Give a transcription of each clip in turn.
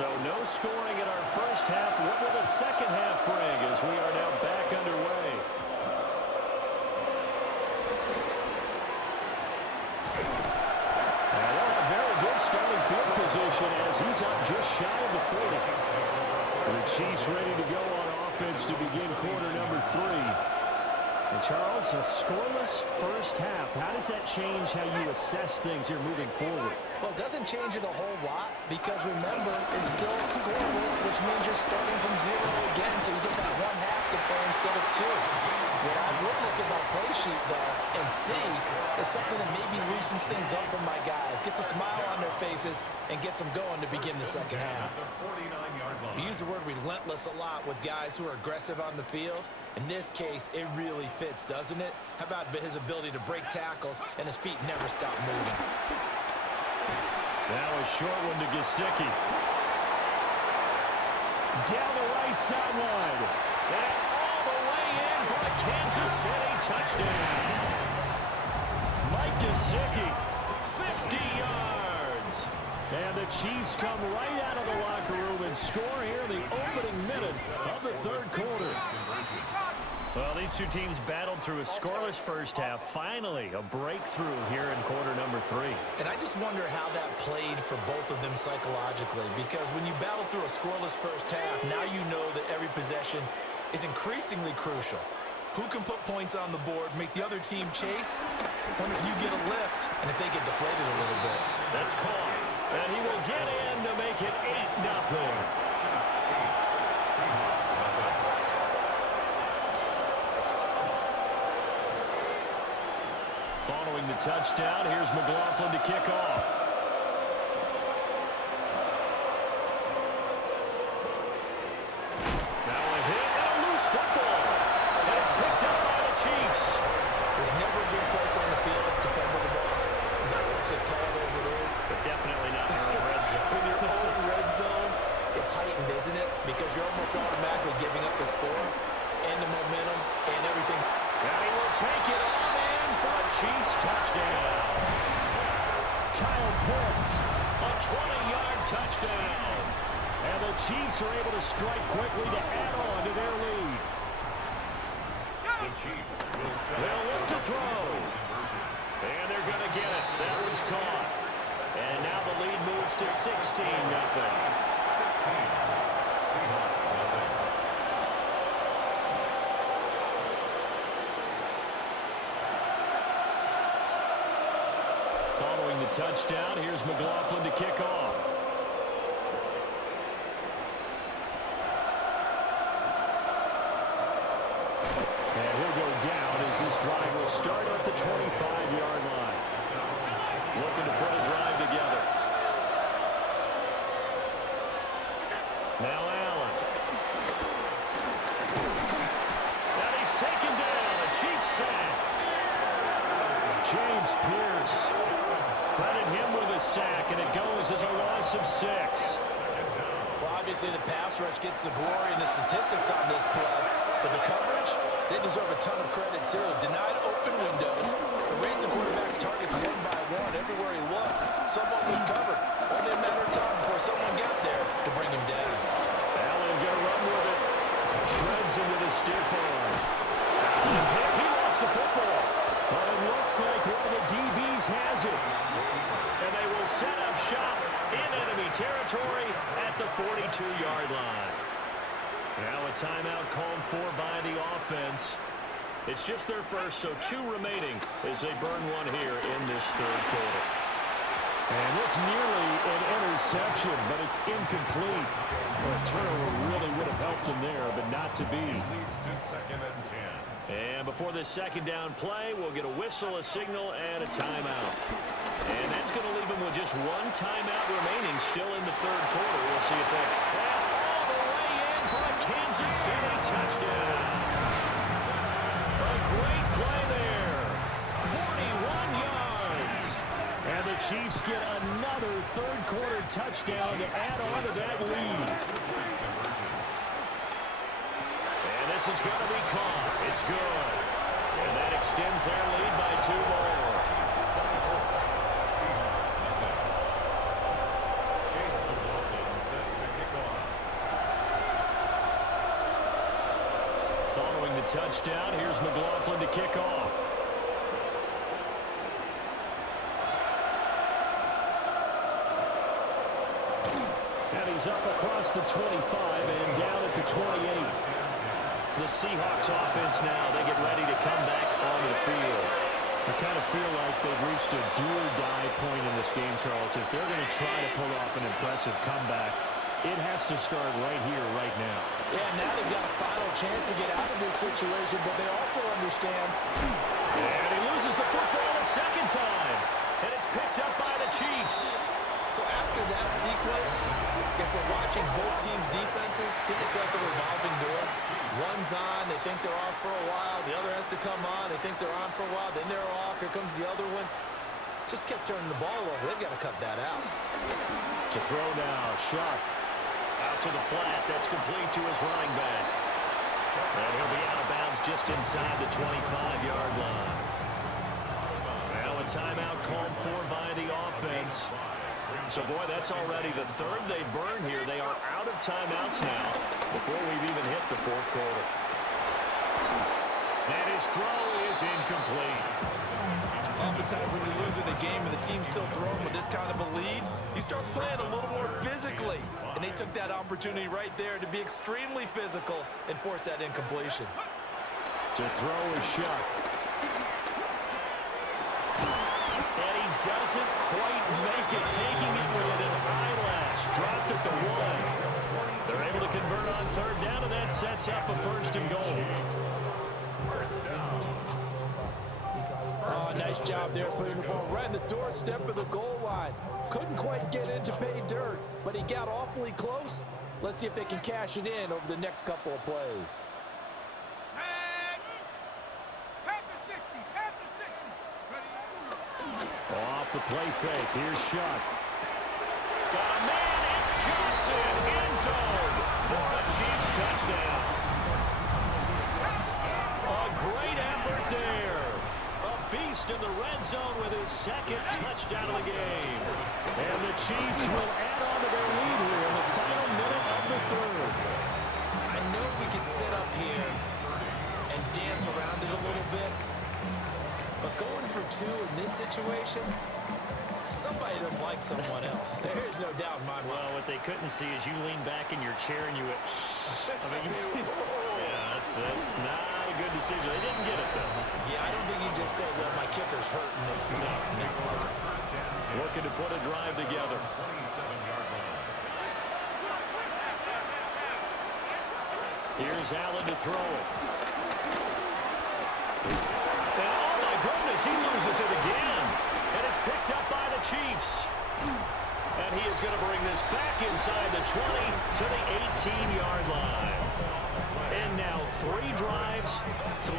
So no scoring in our first half. What will the second half bring as we are now back underway? And they'll have very good starting field position as he's up just shy of the 40. The Chiefs ready to go on offense to begin quarter number 3. And Charles, a scoreless first half. How does that change how you assess things here moving forward? Well, it doesn't change it a whole lot because, remember, it's still scoreless, which means you're starting from 0 again, so you just have one half to play instead of 2. What I would look at my play sheet, though, and see is something that maybe loosens things up for my guys, gets a smile on their faces, and gets them going to begin the second half. We use the word relentless a lot with guys who are aggressive on the field. In this case, it really fits, doesn't it? How about his ability to break tackles and his feet never stop moving? Now a short one to Gesicki. Down the right sideline. And all the way in for a Kansas City touchdown. Mike Gesicki, 50 yards. And the Chiefs come right out of the locker room and score here in the opening minute of the third quarter. Well, these two teams battled through a scoreless first half. Finally, a breakthrough here in quarter number 3. And I just wonder how that played for both of them psychologically, because when you battle through a scoreless first half, now you know that every possession is increasingly crucial. Who can put points on the board, make the other team chase? Wonder if you get a lift, and if they get deflated a little bit. That's caught. And he will get in to make it 8-0. Following the touchdown, here's McLaughlin to kick off. Now a hit and a loose football. And it's picked up by the Chiefs. There's never a good place on the field to fumble the ball. Let's just call it as it is. But definitely not in the red zone. In your own red zone, it's heightened, isn't it? Because you're almost automatically giving up the score and the momentum and everything. And he will take it on in for a Chiefs touchdown. Kyle Pitts, a 20-yard touchdown. And the Chiefs are able to strike quickly to add on to their lead. The Chiefs will set They'll look to throw. And they're going to get it. That one's caught. And now the lead moves to 16-0. 16. Seahawks, nothing. Following the touchdown, here's McLaughlin to kick off. And he'll go down as this drive will start at the 25-yard line. Looking to put a drive together. Now Allen. And he's taken down. A Chiefs sack. James Pierce. Credit him with a sack, and it goes as a loss of 6. Well, obviously the pass rush gets the glory and the statistics on this play. But the coverage, they deserve a ton of credit, too. Denied open windows. Erased the quarterback's targets one by one. Everywhere he looked, someone was covered. Only a matter of time before someone got there to bring him down. Allen gonna run with it. Shreds him with his stiff arm. He lost the football. But it looks like one of the DBs has it. And they will set up shop in enemy territory at the 42-yard line. Now a timeout called for by the offense. It's just their first, so 2 remaining as they burn one here in this third quarter. And this nearly an interception, but it's incomplete. Well, a turnover really would have helped him there, but not to be. Leads to 2nd and 10. And before this second down play, we'll get a whistle, a signal, and a timeout. And that's going to leave him with just 1 timeout remaining still in the third quarter. We'll see if they... all the way in for a Kansas City touchdown. A great play there. 41 yards. And the Chiefs get another third quarter touchdown to add on to that lead. And this is going to be caught. It's good. And that extends their lead by 2 more. Seahawks, nothing. Chase McLaughlin set to touchdown. Here's McLaughlin to kick off. And he's up across the 25 and down at the 28. The Seahawks offense now, they get ready to come back onto the field. I kind of feel like they've reached a do-or-die point in this game, Charles. If they're going to try to pull off an impressive comeback, it has to start right here, right now. Yeah, now they've got a final chance to get out of this situation, but they also understand. And he loses the football a second time. And it's picked up by the Chiefs. So after that sequence, if we're watching both teams' defenses, didn't it feel like a revolving door? One's on, they think they're off for a while. The other has to come on, they think they're on for a while. Then they're off, here comes the other one. Just kept turning the ball over. They've got to cut that out. To throw now, Shuck. Out to the flat, that's complete to his running back. And he'll be out of bounds just inside the 25-yard line. Now a timeout called for by the offense. So, boy, that's already the third they burn here. They are out of timeouts now before we've even hit the fourth quarter. And his throw is incomplete. Oftentimes when you're losing a game and the team's still throwing with this kind of a lead, you start playing a little more physically. And they took that opportunity right there to be extremely physical and force that incompletion. To throw is Shuck. And he doesn't quite make it, taking it with an eyelash. Dropped at the 1. They're able to convert on third down, and that sets up a first and goal. First down. Oh, nice job there putting the ball right in the doorstep of the goal line. Couldn't quite get in to pay dirt, but he got awfully close. Let's see if they can cash it in over the next couple of plays. Off the play fake, here's Shuck. Got a man, it's Johnson, end zone for a Chiefs touchdown. A great effort there. A beast in the red zone with his second touchdown of the game. And the Chiefs will add on to their lead here in the final minute of the third. I know we could sit up here and dance around it a little bit, but going for two in this situation, somebody doesn't like someone else. There's no doubt in my mind. Well, what they couldn't see is you lean back in your chair and you went, I mean, yeah, that's not a good decision. They didn't get it, though. Yeah, I don't think you just said, well, my kicker's hurting this one. No. Looking to put a drive together. 27-yard line. Here's Allen to throw it. And oh my goodness, he loses it again. And it's picked up by the Chiefs. And he is going to bring this back inside the 20 to the 18-yard line. And now 3 drives, 3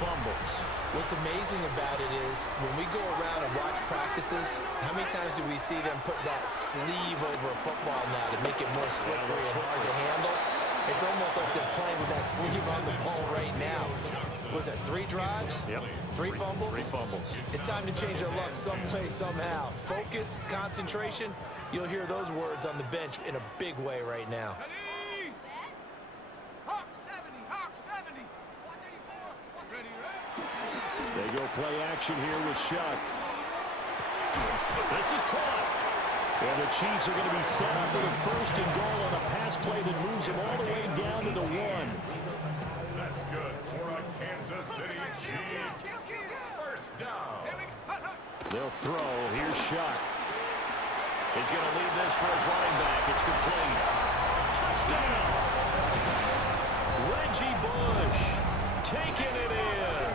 fumbles. What's amazing about it is when we go around and watch practices, how many times do we see them put that sleeve over a football now to make it more slippery and hard to handle? It's almost like they're playing with that sleeve on the ball right now. Was it 3 drives? Yep. 3 fumbles? 3 fumbles. It's time to change our luck some way, somehow. Focus, concentration. You'll hear those words on the bench in a big way right now. They go play action here with Shuck. This is caught. And the Chiefs are going to be set up with a first and goal on a pass play that moves them all the way down to the 1. That's good for a Kansas City Chiefs. First down. They'll throw. Here's Shuck. He's going to lead this for his running back. It's complete. Touchdown. Reggie Bush taking it in.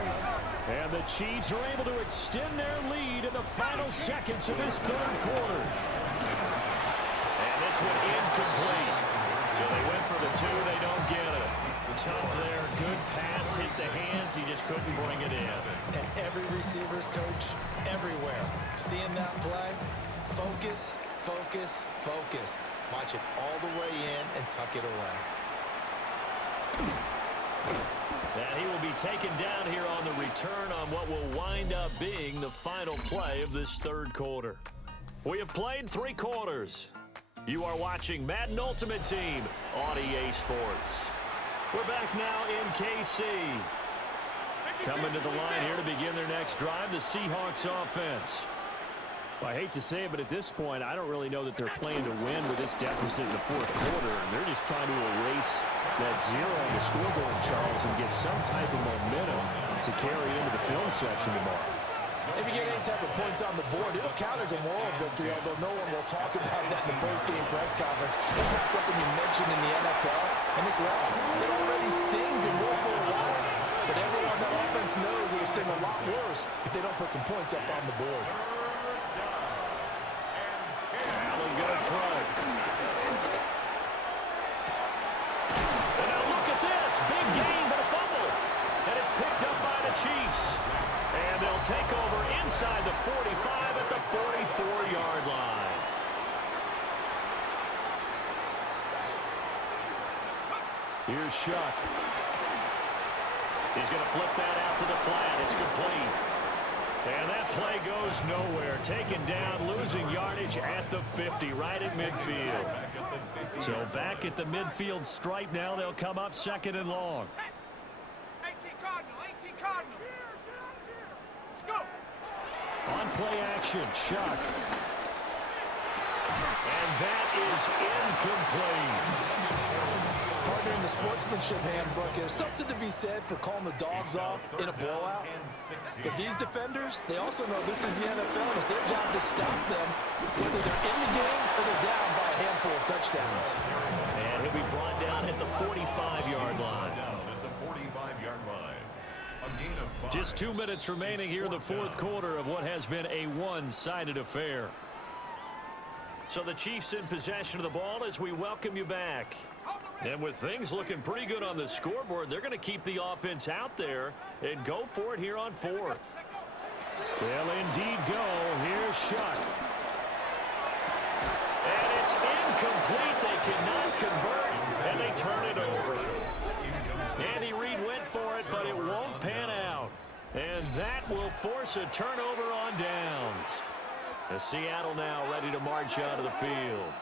And the Chiefs are able to extend their lead in the final seconds of this third quarter. And this one incomplete. So they went for the 2. They don't get it. Tough there. Good pass. Hit the hands. He just couldn't bring it in. And every receiver's coach everywhere. Seeing that play, focus, focus, focus. Watch it all the way in and tuck it away. And he will be taken down here on the return on what will wind up being the final play of this third quarter. We have played 3 quarters. You are watching Madden Ultimate Team on EA Sports. We're back now in KC. Coming to the line here to begin their next drive, the Seahawks offense. Well, I hate to say it, but at this point, I don't really know that they're playing to win with this deficit in the fourth quarter. And they're just trying to erase that zero on the scoreboard, Charles, and get some type of momentum to carry into the film section tomorrow. If you get any type of points on the board, it'll count as a moral victory, although no one will talk about that in the post-game press conference. It's not something you mention in the NFL. And this loss, it already stings and will for a while. But everyone on offense knows it will sting a lot worse if they don't put some points up on the board. Allen good throw. And now look at this. Big gain, but a fumble. And it's picked up by the Chiefs. And they'll take over inside the 45 at the 44-yard line. Here's Shuck. He's going to flip that out to the flat. It's complete. And that play goes nowhere. Taken down, losing yardage at the 50, right at midfield. So back at the midfield stripe now. They'll come up second and long. 18 Cardinal. Go. On play action, Shuck. And that is incomplete. Partner, in the sportsmanship handbook, there's something to be said for calling the dogs off in a blowout. But these defenders, they also know this is the NFL, and it's their job to stop them, whether they're in the game or they're down by a handful of touchdowns. And he'll be brought down at the 45-yard line. Just 2 minutes remaining here in the fourth quarter of what has been a one-sided affair. So the Chiefs in possession of the ball as we welcome you back. And with things looking pretty good on the scoreboard, they're going to keep the offense out there and go for it here on fourth. They'll indeed go. Here's Shuck. And it's incomplete. They cannot convert, and they turn it over. Andy Reid went for it, but it won't pan out. And that will force a turnover on downs. The Seattle now ready to march out of the field.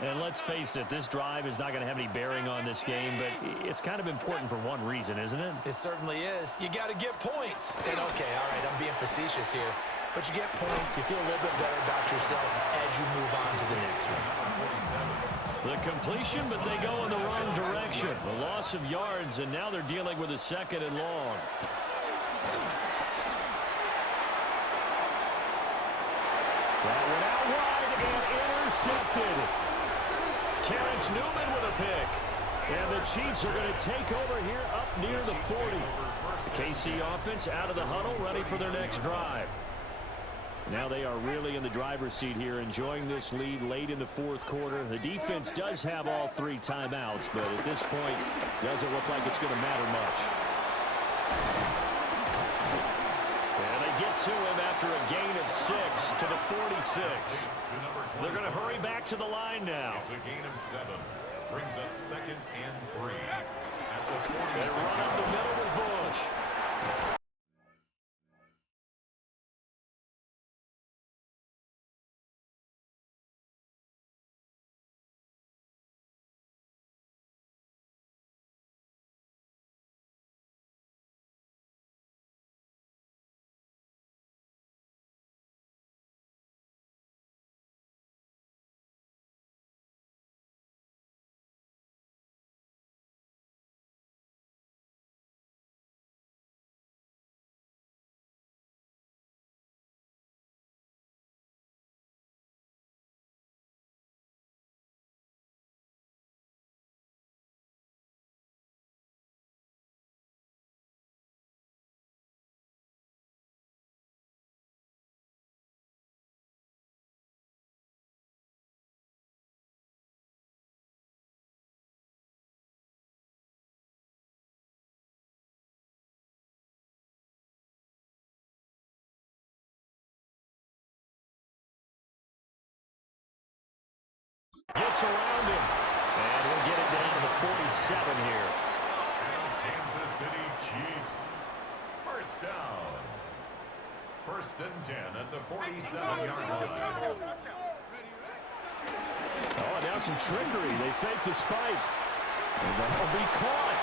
And let's face it, this drive is not going to have any bearing on this game, but it's kind of important for one reason, isn't it? It certainly is. You got to get points. And okay, all right, I'm being facetious here. But you get points, you feel a little bit better about yourself as you move on to the next one. The completion, but they go in the wrong direction. The loss of yards, and now they're dealing with a second and long. That went out wide and intercepted. Terrence Newman with a pick. And the Chiefs are going to take over here up near the 40. The KC offense out of the huddle, ready for their next drive. Now they are really in the driver's seat here, enjoying this lead late in the fourth quarter. The defense does have all three timeouts, but at this point, doesn't look like it's going to matter much. And they get to him after a gain of 6 to the 46. They're going to hurry back to the line now. It's a gain of 7. Brings up 2nd and 3. At the 46. They run up the middle with Bush. Gets around him. And he'll get it down to the 47 here. Kansas City Chiefs. First down. 1st and 10 at the 47-yard line. Oh, now some trickery. They fake the spike. And that'll be caught.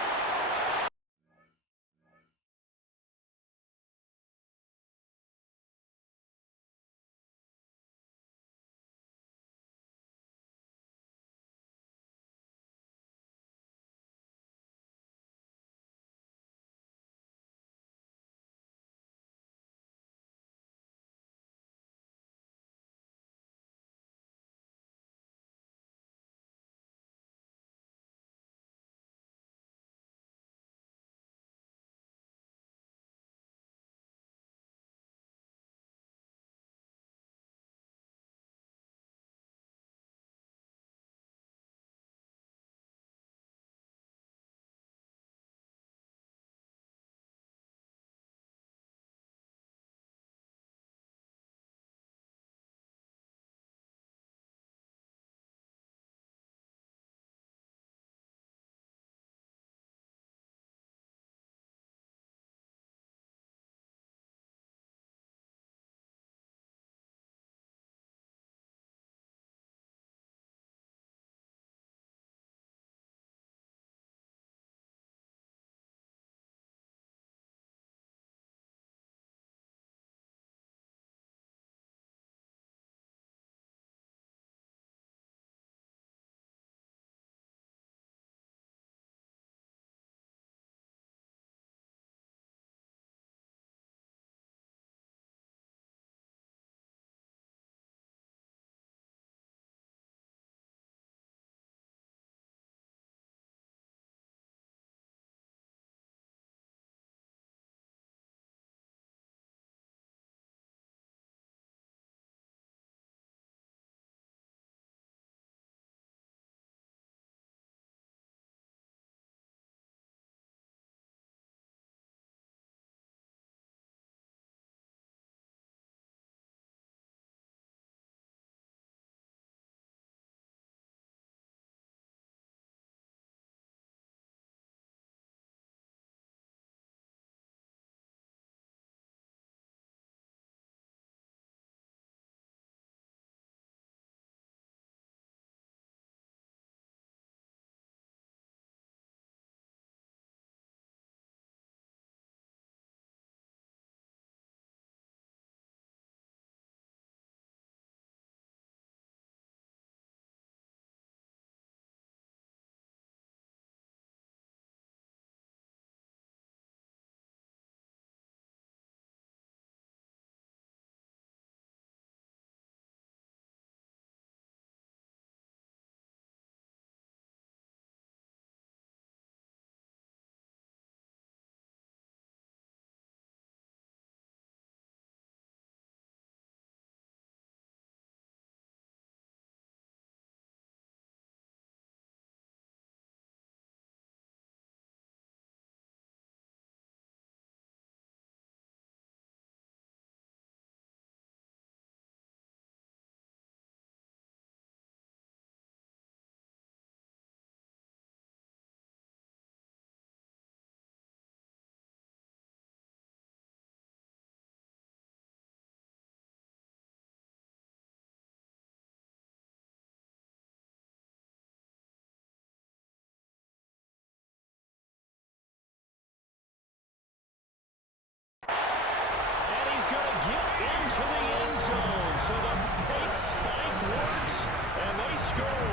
Into the end zone, so the fake spike works, and they score.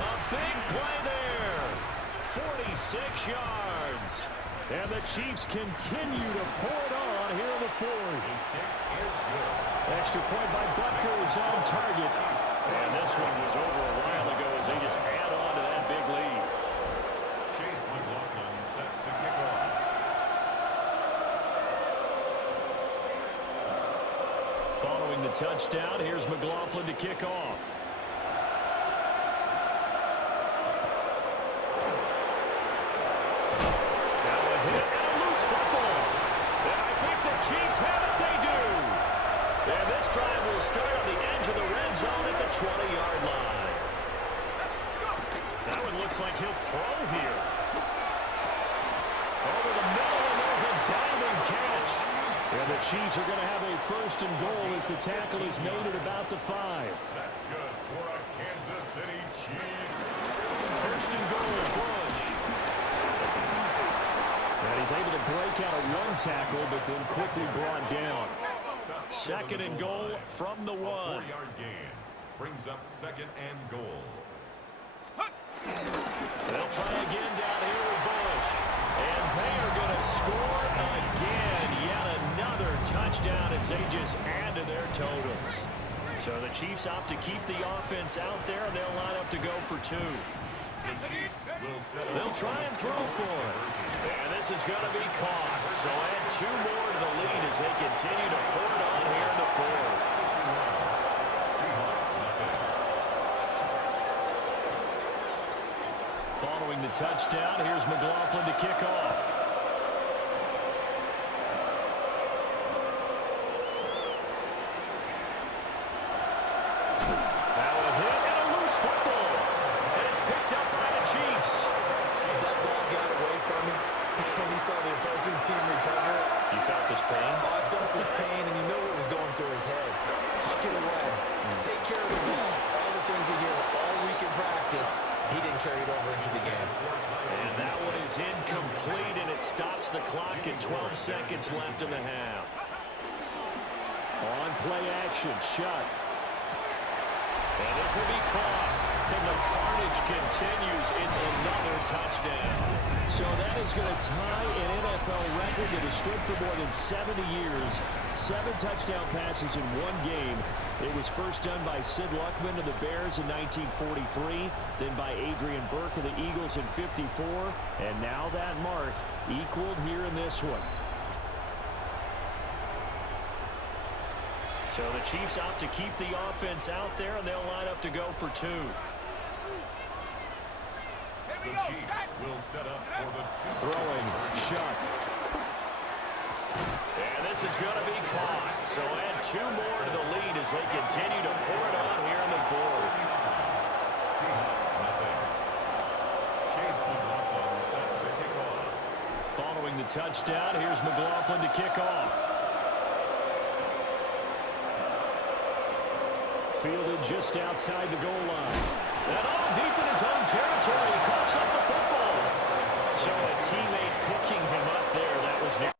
A big play there, 46 yards. And the Chiefs continue to pour it on here in the fourth. Extra point by Butker is on target. And this one was over a while ago as they just add on to that big lead. Chase McLaughlin set to kick off. Following the touchdown, here's McLaughlin to kick off. Now a hit and a loose football. And I think the Chiefs have it. They do. And this drive will start on the edge of the red zone at the 20-yard line. That one looks like he'll throw here. Over the middle, and there's a diving catch. And the Chiefs are going to have a first and goal as the tackle is made at about the 5. That's good for a Kansas City Chiefs. First and goal, Bush. And he's able to break out of one tackle, but then quickly brought down. Second and goal from the 1. 4-yard gain brings up second and goal. They'll try again down here with Bush. And they are going to score again. Yet another touchdown as they just add to their totals. So the Chiefs opt to keep the offense out there, and they'll line up to go for 2. They'll try and throw for it. And this is going to be caught. So add 2 more to the lead as they continue to pour it on here in the 4th. Following the touchdown, here's McLaughlin to kick off. Now a hit and a loose football. And it's picked up by the Chiefs. As that ball got away from him, and he saw the opposing team recover it. You felt his pain? Oh, I felt his pain, and you know what was going through his head. Tuck it away. Take care of the ball. All the things he hear all week in practice, he didn't carry it over into the game. And that one is incomplete, and it stops the clock at 12 seconds left in the half. On play action, Shuck. And this will be caught. And the carnage continues. It's another touchdown. So that is going to tie an NFL record that has stood for more than 70 years. 7 touchdown passes in one game. It was first done by Sid Luckman of the Bears in 1943, then by Adrian Burke of the Eagles in 54, and now that mark equaled here in this one. So the Chiefs opt to keep the offense out there, and they'll line up to go for 2. The Chiefs will set up for the 2. Throwing, Shuck. And this is going to be caught. So add 2 more to the lead as they continue to pour it on here in the 4th. Seahawks nothing. Chase McLaughlin set to kick off. Following the touchdown, here's McLaughlin to kick off. Fielded just outside the goal line. And all deep in his own territory, he coughs up the football. So a teammate picking him up there. That was near.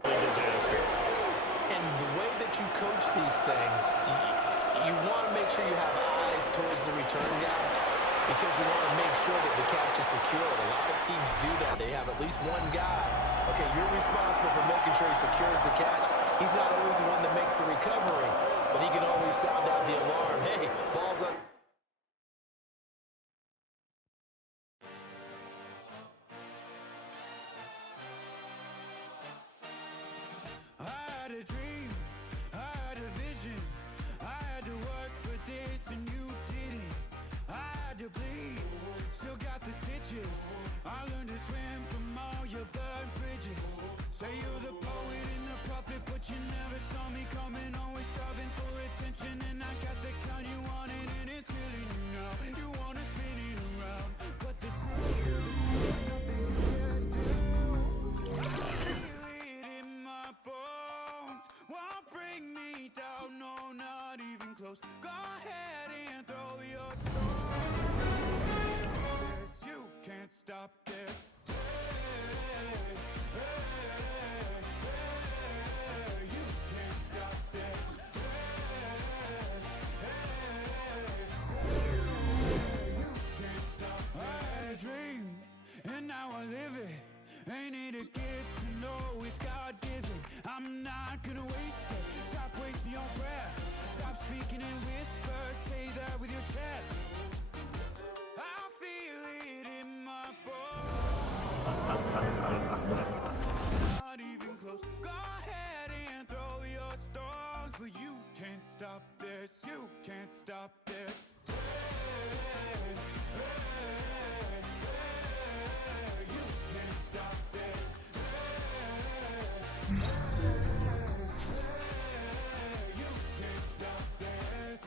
Disaster. And the way that you coach these things, you want to make sure you have eyes towards the return guy because you want to make sure that the catch is secured. A lot of teams do that. They have at least one guy. Okay, you're responsible for making sure he secures the catch. He's not always the one that makes the recovery, but he can always sound out the alarm. Hey, ball's up. I learned to swim from all your burned bridges. Say you're the poet and the prophet, but you never saw me coming. Always starving for attention, and I got the kind you wanted, and it's killing you now. You wanna spin it around, but the truth is nothing you can do. Feel it in my bones, won't bring me down, no, not even close. Go ahead and throw your stone. You can't stop this. You can't stop this. talking in whispers, say that with your chest. I feel it in my bones. Not even close. Go ahead and throw your stones, but you can't stop this. You can't stop this. Hey, hey, hey, you can't stop this. Hey, hey, you can't stop this.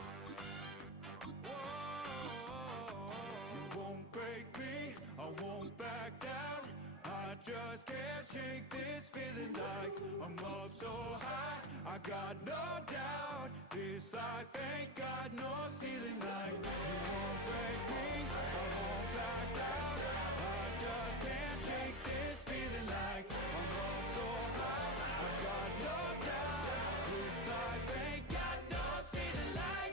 You won't break me, I won't back down. I just can't shake this feeling like I'm up so high. I got no doubt, this life ain't got no ceiling like. You won't break me, I won't back down. I just can't shake this feeling like I'm up so high. I got no doubt, this life ain't got no ceiling like.